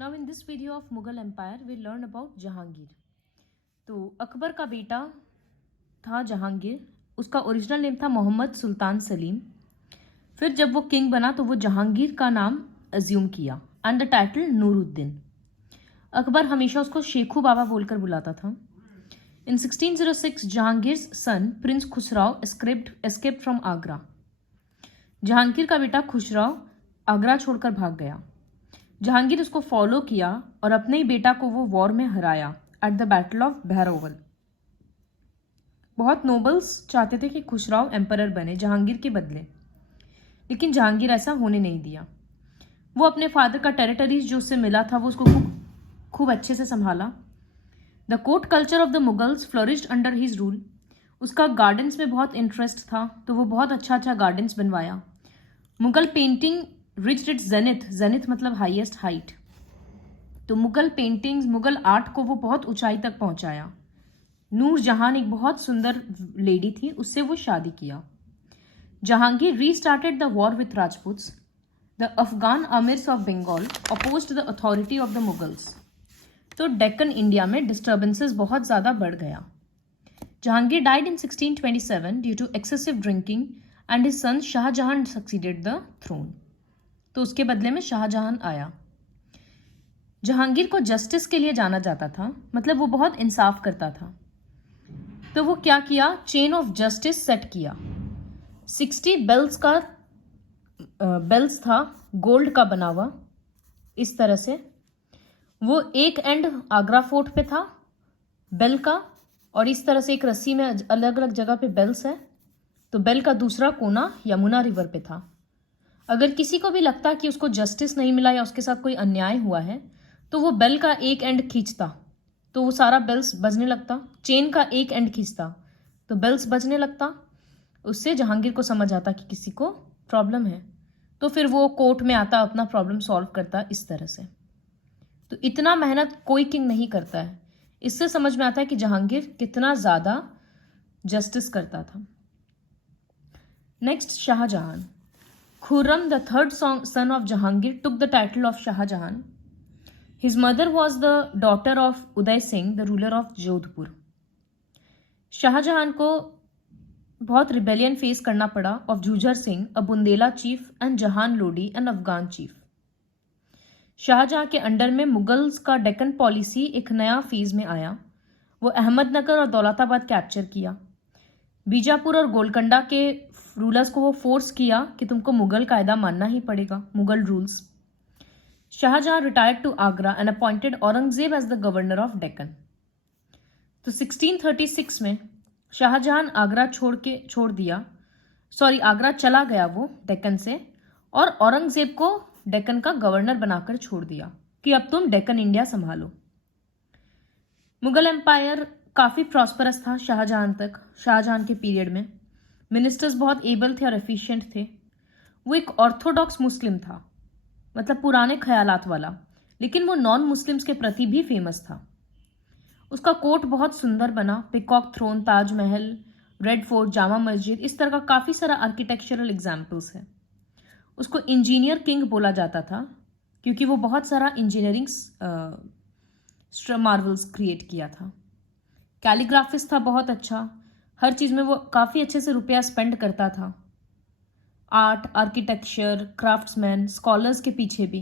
Now in this video of Mughal Empire we learn about Jahangir. तो अकबर का बेटा था जहांगीर, उसका ओरिजिनल नेम था मोहम्मद सुल्तान सलीम। फिर जब वो किंग बना तो वो जहांगीर का नाम अज्यूम किया and the title Nooruddin. Akbar हमेशा उसको शेखू बाबा बोलकर बुलाता था। In 1606 Jahangir's son prince Khusrau escaped from Agra. Jahangir का बेटा खुसराव आगरा छोड़कर भाग गया। जहांगीर उसको फॉलो किया और अपने ही बेटा को वो वॉर में हराया एट द बैटल ऑफ भैरोवल। बहुत नोबल्स चाहते थे कि खुसराव एम्परर बने जहांगीर के बदले, लेकिन जहांगीर ऐसा होने नहीं दिया। वो अपने फादर का टेरिटरीज जो उससे मिला था वो उसको खूब अच्छे से संभाला। The court culture of the Mughals flourished under his rule. उसका गार्डन्स में बहुत इंटरेस्ट था तो वो बहुत अच्छा गार्डन्स बनवाया। Mughal painting reached its zenith मतलब हाईएस्ट हाइट। तो मुगल पेंटिंग्स, मुगल आर्ट को वो बहुत ऊंचाई तक पहुंचाया। नूर जहान एक बहुत सुंदर लेडी थी, उससे वो शादी किया। Jahangir restarted the war with Rajputs. The Afghan amirs of Bengal opposed the authority of the Mughals. तो डेक्कन इंडिया में डिस्टर्बेंसेस बहुत ज़्यादा बढ़ गया। Jahangir died in 1627 due to excessive drinking and his son Shahjahan succeeded the throne. तो उसके बदले में शाहजहां आया। जहांगीर को जस्टिस के लिए जाना जाता था, मतलब वो बहुत इंसाफ करता था। तो वो क्या किया, चेन ऑफ जस्टिस सेट किया। 60 बेल्स था गोल्ड का बना हुआ, इस तरह से। वो एक एंड आगरा फोर्ट पे था बेल का, और इस तरह से एक रस्सी में अलग अलग जगह पे बेल्स है। तो बेल का दूसरा कोना यमुना रिवर पे था। अगर किसी को भी लगता कि उसको जस्टिस नहीं मिला या उसके साथ कोई अन्याय हुआ है तो वो बेल का एक एंड खींचता तो वो सारा बेल्स बजने लगता। चेन का एक एंड खींचता तो बेल्स बजने लगता। उससे जहांगीर को समझ आता कि किसी को प्रॉब्लम है, तो फिर वो कोर्ट में आता, अपना प्रॉब्लम सॉल्व करता इस तरह से। तो इतना मेहनत कोई किंग नहीं करता है। इससे समझ में आता है कि जहांगीर कितना ज़्यादा जस्टिस करता था। Next, Shahjahan. Khurram, the third son of Jahangir, took the title of Shah Jahan. His mother was the daughter of Uday Singh, the ruler of Jodhpur. Shahjahan को बहुत रिबेलियन फेस करना पड़ा of Jhujhar Singh, a Bundela chief, and Jahan Lodi, an Afghan chief. Shahjahan के under में Mughals का Deccan policy एक नया phase में आया। वो अहमदनगर और दौलताबाद कैप्चर किया। बीजापुर और गोलकंडा के रूलर्स को वो फोर्स किया कि तुमको मुगल कायदा मानना ही पड़ेगा, Mughal rules. Shahjahan retired to Agra and appointed Aurangzeb as the governor of Deccan. तो 1636 में शाहजहां आगरा आगरा चला गया वो डेक्कन से, और औरंगजेब को डेक्कन का गवर्नर बनाकर छोड़ दिया कि अब तुम डेक्कन इंडिया संभालो। मुगल एम्पायर काफ़ी प्रॉस्परस था शाहजहां के पीरियड में। मिनिस्टर्स बहुत एबल थे और एफिशिएंट थे। वो एक ऑर्थोडॉक्स मुस्लिम था, मतलब पुराने ख्यालात वाला, लेकिन वो नॉन मुस्लिम्स के प्रति भी फेमस था। उसका कोर्ट बहुत सुंदर बना। Peacock throne, Taj Mahal, red fort, Jama Masjid, इस तरह का काफ़ी सारा आर्किटेक्चरल एग्जाम्पल्स है। उसको इंजीनियर किंग बोला जाता था क्योंकि वो बहुत सारा इंजीनियरिंग मार्वल्स क्रिएट किया था। कैलीग्राफिस्ट था बहुत अच्छा, हर चीज़ में वो काफ़ी अच्छे से रुपया स्पेंड करता था। आर्ट, आर्किटेक्चर, क्राफ्ट्समैन, स्कॉलर्स के पीछे भी।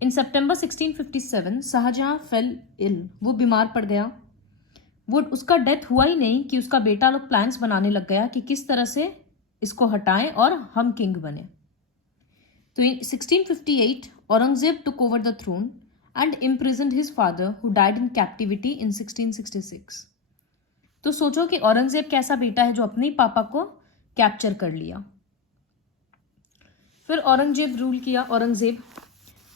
इन सितंबर 1657 शाहजहां फेल इल, वो बीमार पड़ गया। वो उसका डेथ हुआ ही नहीं कि उसका बेटा लोग प्लान्स बनाने लग गया कि किस तरह से इसको हटाएं और हम किंग बने। तो in 1658 Aurangzeb took over the throne and imprisoned his father who died in captivity in 1666। तो सोचो कि औरंगजेब कैसा बेटा है जो अपने पापा को कैप्चर कर लिया। फिर औरंगजेब रूल किया।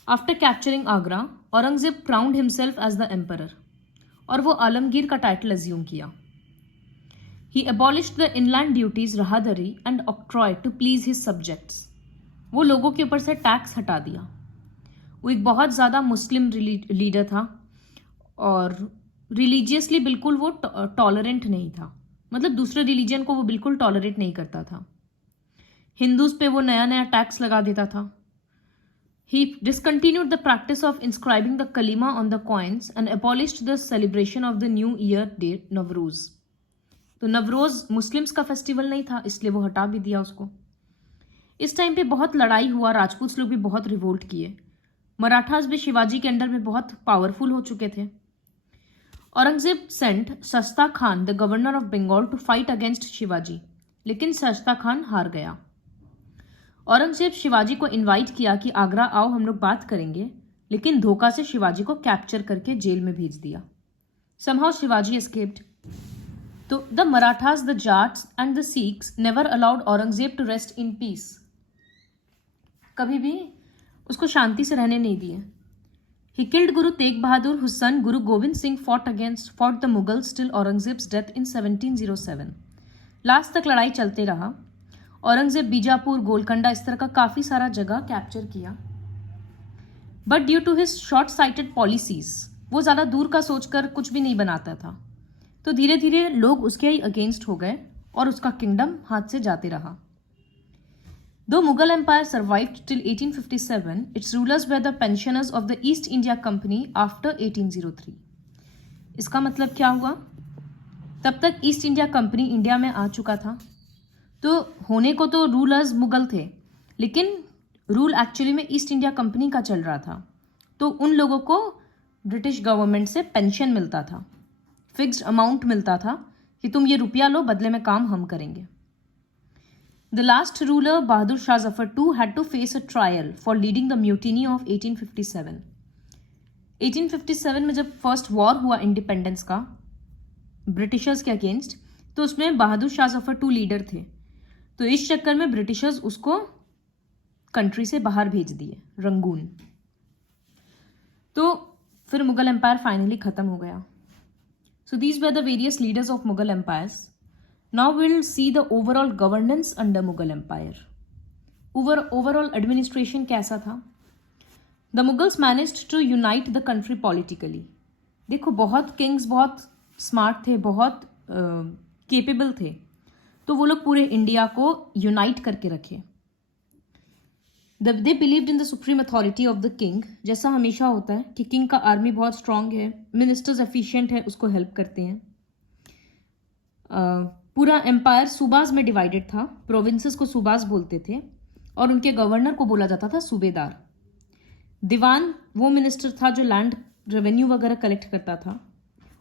After capturing Agra, Aurangzeb crowned himself as the emperor, और वो आलमगीर का टाइटल अज्यूम किया। He abolished the inland duties rahdari and octroi to please his subjects. वो लोगों के ऊपर से टैक्स हटा दिया। वो एक बहुत ज़्यादा मुस्लिम लीडर था और रिलीजियसली बिल्कुल वो टॉलरेंट नहीं था, मतलब दूसरे रिलीजन को वो बिल्कुल टॉलरेट नहीं करता था। हिंदूज पे वो नया नया टैक्स लगा देता था। He discontinued the practice of inscribing the kalima on the coins and abolished the celebration of the new year date Navroz. तो नवरोज मुस्लिम्स का फेस्टिवल नहीं था, इसलिए वो हटा भी दिया उसको। इस टाइम पे बहुत लड़ाई हुआ, राजपूत लोग भी बहुत रिवोल्ट किए, मराठास भी शिवाजी के अंडर में बहुत पावरफुल हो चुके थे। Aurangzeb sent Shaista Khan the governor of Bengal to fight against Shivaji, लेकिन सस्ता खान हार गया। औरंगजेब शिवाजी को इनवाइट किया कि आगरा आओ, हम लोग बात करेंगे, लेकिन धोखा से शिवाजी को कैप्चर करके जेल में भेज दिया। Somehow Shivaji escaped. तो the Marathas, the Jats and the Sikhs never allowed Aurangzeb to rest in peace, कभी भी उसको शांति से रहने नहीं दिए। He killed Guru Tegh Bahadur, whose son Guru Gobind Singh fought the Mughals till Aurangzeb's death in 1707. Last तक लड़ाई चलते रहा। औरंगजेब बीजापुर, गोलकंडा, इस तरह का काफी सारा जगह कैप्चर किया, but due to his short sighted policies, वो ज्यादा दूर का सोचकर कुछ भी नहीं बनाता था, तो धीरे धीरे लोग उसके ही अगेंस्ट हो गए और उसका किंगडम हाथ से जाते रहा। Though Mughal Empire survived till 1857, its rulers were the pensioners of the East India Company after 1803. इसका मतलब क्या हुआ? तब तक ईस्ट इंडिया कंपनी इंडिया में आ चुका था, तो होने को तो रूलर्स मुगल थे, लेकिन रूल एक्चुअली में ईस्ट इंडिया कंपनी का चल रहा था। तो उन लोगों को ब्रिटिश गवर्नमेंट से पेंशन मिलता था, फिक्स्ड अमाउंट मिलता था कि तुम ये रुपया लो, बदले में काम हम करेंगे। The last ruler, Bahadur Shah Zafar II, had to face a trial for leading the mutiny of 1857. 1857 में जब फर्स्ट वॉर हुआ इंडिपेंडेंस का ब्रिटिशर्स के अगेंस्ट, तो उसमें बहादुर शाह जफर II लीडर थे। तो इस चक्कर में ब्रिटिशर्स उसको कंट्री से बाहर भेज दिए, रंगून। तो फिर मुगल एम्पायर फाइनली खत्म हो गया। So these were the various leaders of Mughal empires. Now we'll see the overall governance under Mughal Empire. Overall administration कैसा था? The Mughals managed to unite the country politically. देखो, बहुत किंग्स बहुत स्मार्ट थे, बहुत केपेबल थे, तो वो लोग पूरे इंडिया को यूनाइट करके रखे। They believed in the supreme authority of the king, जैसा हमेशा होता है कि किंग का आर्मी बहुत स्ट्रांग है, मिनिस्टर्स एफिशिएंट है, उसको हेल्प करते हैं। पूरा एम्पायर सूबाज में डिवाइडेड था, प्रोविंसेस को सूबाज बोलते थे, और उनके गवर्नर को बोला जाता था सूबेदार। दीवान वो मिनिस्टर था जो लैंड रेवेन्यू वगैरह कलेक्ट करता था,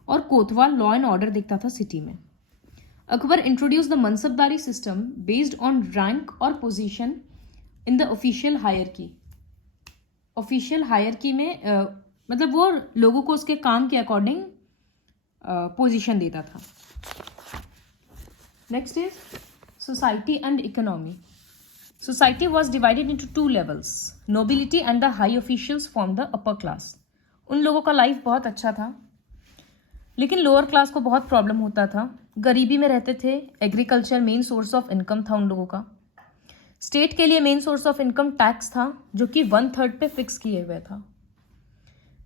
और कोतवाल लॉ एंड ऑर्डर देखता था सिटी में। Akbar introduce the mansabdari system based on rank और position in the official hierarchy. Official hierarchy में मतलब वो लोगों को उसके काम के अकॉर्डिंग पोजीशन देता था। Next is society and economy. Society was divided into two levels. Nobility and the high officials formed the upper class. उन लोगों का लाइफ बहुत अच्छा था, लेकिन लोअर क्लास को बहुत प्रॉब्लम होता था, गरीबी में रहते थे। Agriculture main source of income था उन लोगों का। स्टेट के लिए main source of income tax था, जो कि 1/3 पे फिक्स किए हुए था।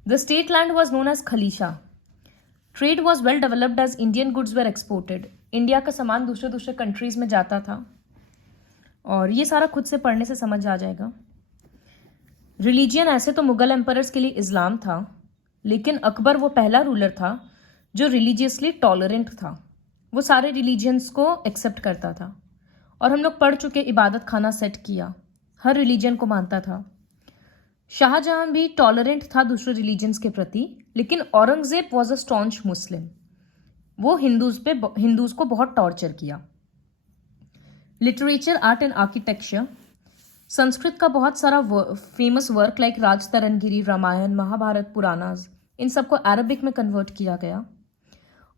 The state land was known as khalisa. Trade was well developed as Indian goods were exported. India का सामान दूसरे कंट्रीज में जाता था, और ये सारा खुद से पढ़ने से समझ आ जाएगा। रिलीजियन ऐसे तो मुगल एम्परर्स के लिए इस्लाम था, लेकिन अकबर वो पहला रूलर था जो रिलीजियसली टॉलरेंट था। वो सारे रिलीजियंस को एक्सेप्ट करता था, और हम लोग पढ़ चुके इबादत खाना सेट किया, हर रिलीजन को मानता था। शाहजहां भी टॉलरेंट था दूसरे रिलीजन्स के प्रति, लेकिन औरंगजेब वॉज अ स्टॉन्च मुस्लिम। वो हिंदूज को बहुत टॉर्चर किया। Literature, art and architecture, Sanskrit का बहुत सारा फेमस वर्क लाइक राज तरनगिरी, रामायण, महाभारत, पुराणास, इन सबको अरबिक में कन्वर्ट किया गया।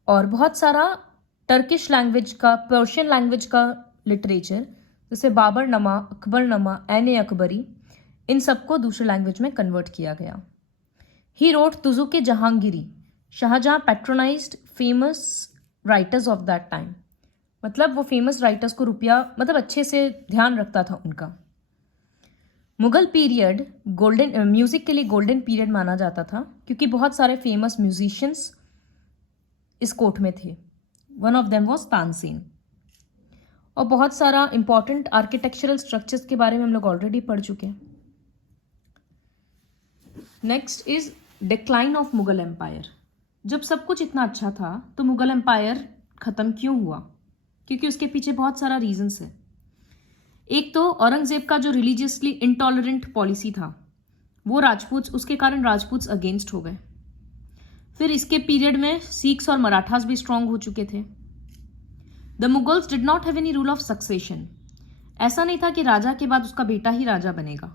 और बहुत सारा टर्किश लैंग्वेज का, पर्शियन लैंग्वेज का लिटरेचर, जैसे बाबरनामा, अकबरनामा, ऐन अकबरी, इन सबको दूसरे लैंग्वेज में कन्वर्ट किया गया। He wrote Tuzuk Jahangiri. Shahjahan patronized famous writers of that time, मतलब वो फेमस राइटर्स को रुपया, मतलब अच्छे से ध्यान रखता था उनका। मुगल पीरियड गोल्डन, म्यूजिक के लिए गोल्डन पीरियड माना जाता था, क्योंकि बहुत सारे फेमस म्यूजिशियंस इस कोर्ट में थे। One of them was Tansen. और बहुत सारा इंपॉर्टेंट आर्किटेक्चरल स्ट्रक्चर्स के बारे में हम लोग ऑलरेडी पढ़ चुके हैं। Next is decline of Mughal empire. जब सब कुछ इतना अच्छा था तो मुगल एम्पायर ख़त्म क्यों हुआ? क्योंकि उसके पीछे बहुत सारा रीजंस है। एक तो औरंगजेब का जो रिलीजियसली इंटॉलरेंट पॉलिसी था, वो राजपूत, उसके कारण राजपूत अगेंस्ट हो गए। फिर इसके पीरियड में सिख्स और मराठास भी स्ट्रांग हो चुके थे। The Mughals did not have any rule of succession. ऐसा नहीं था कि राजा के बाद उसका बेटा ही राजा बनेगा।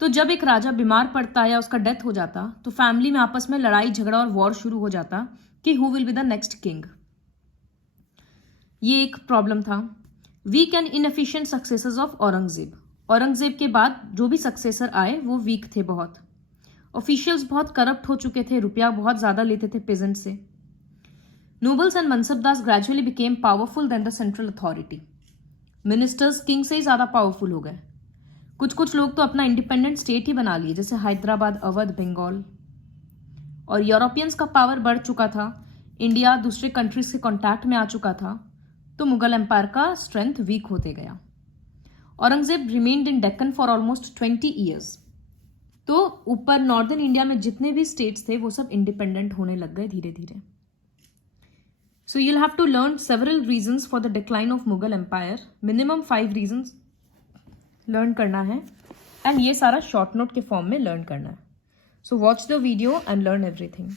तो जब एक राजा बीमार पड़ता या उसका डेथ हो जाता तो फैमिली में आपस में लड़ाई झगड़ा और वॉर शुरू हो जाता कि who will be the next king. ये एक प्रॉब्लम था। Weak and inefficient successors of Aurangzeb. Aurangzeb के बाद जो भी सक्सेसर आए वो वीक थे बहुत। ऑफिशियल्स बहुत करप्ट हो चुके थे, रुपया बहुत ज्यादा लेते थे पेजेंट से। Nobles and mansabdars gradually became powerful than the central authority. Ministers king से ही ज्यादा पावरफुल हो गए। कुछ कुछ लोग तो अपना इंडिपेंडेंट स्टेट ही बना लिए, जैसे हैदराबाद, अवध, बंगाल। और यूरोपियंस का पावर बढ़ चुका था, इंडिया दूसरे कंट्रीज के कॉन्टैक्ट में आ चुका था, तो मुगल एम्पायर का स्ट्रेंथ वीक होते गया। Aurangzeb remained in Deccan for almost 20 years. तो ऊपर नॉर्दर्न इंडिया में जितने भी स्टेट्स थे वो सब इंडिपेंडेंट होने लग गए धीरे धीरे। So you'll have to learn several reasons for the decline of Mughal empire. Minimum 5 reasons learn करना है एंड ये सारा शॉर्ट नोट के फॉर्म में लर्न करना है। So watch the video and learn everything.